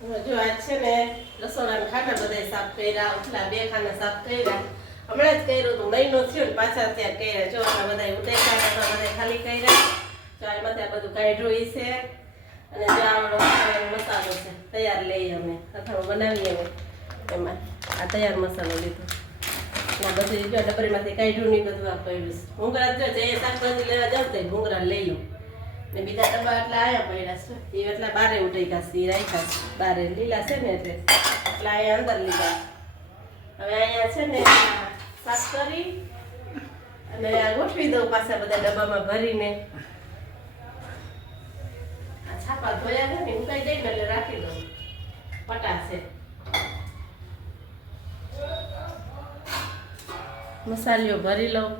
જો આજ છે ને રસોડાના ખાના બધા સાફ કર્યા, ઉઠલા 2 ખાના સાફ કર્યા. હમણાં જ કર્યું હતું, મહિનો થયો ને પાછા ત્યાં કર્યા. જો આ બધા ઉતાર્યા હતા, બધા ખાલી કર્યા. જો આમાં ત્યાં બધું કાઢ્યું છે અને જો આવડો મસાલો છે તૈયાર લઈએ અમે અથાણું બનાવીએ અમે એમાં આ તૈયાર મસાલો લીધો ના બધું જો ડબરીમાંથી કાઢ્યું નહીં બધું આ પડ્યું છે. ભૂંગળા જો જે શાકભાજી લેવા જાવ તો ભૂંગળા લઈ લો ને બીજા ડબ્બા એટલા આયા પડ્યા છે એ એટલા બારે ઉઠાઈ છે રાખ્યા છે બારે લીલા છે ને એટલે એટલા અહીંયા અંદર લીધા. હવે અહીંયા છે ને સાફ કરી અને આ ગોઠવી દઉં પાછા બધા ડબ્બામાં ભરીને. આ છાપા ધોયા છે ને ઉકાઈ જાય ને એટલે રાખી દઉં પટાશે. મસાલીઓ ભરી લઉં.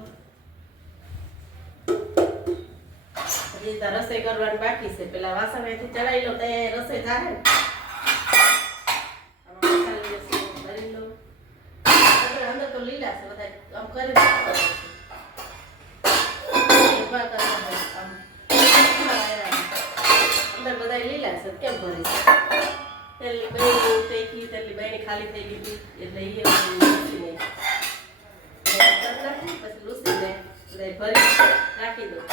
હજી તો રસોઈ કરવાની બાકી છે. પેલા વાસણ અહીંથી ચડાવી લઉં તો રસોઈ થાય ને. ભરી લઉં. અંદર તો લીલા છે બધા આમ કરી અંદર બધા લીલા છે કેમ ભરી તેલની બહેની થઈ ગઈ, તેલની બહેની ખાલી થઈ ગઈ એટલે એ લૂસીને પછી લૂસીને ભરી રાખી દઉં.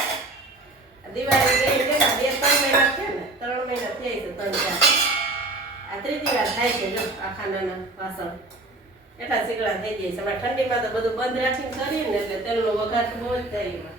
દિવાળી ગઈ ને 2-3 મહિના છે ને 3 મહિના થઈ છે 3-4 આ ત્રીજી વાર થાય છે. જો આ ખાંડાના વાસણ એટલા શીકડા થઈ જાય છે. ઠંડીમાં તો બધું બંધ રાખીને કરીએ ને એટલે તેલનો વઘાર તો બહુ જ થાય એમાં.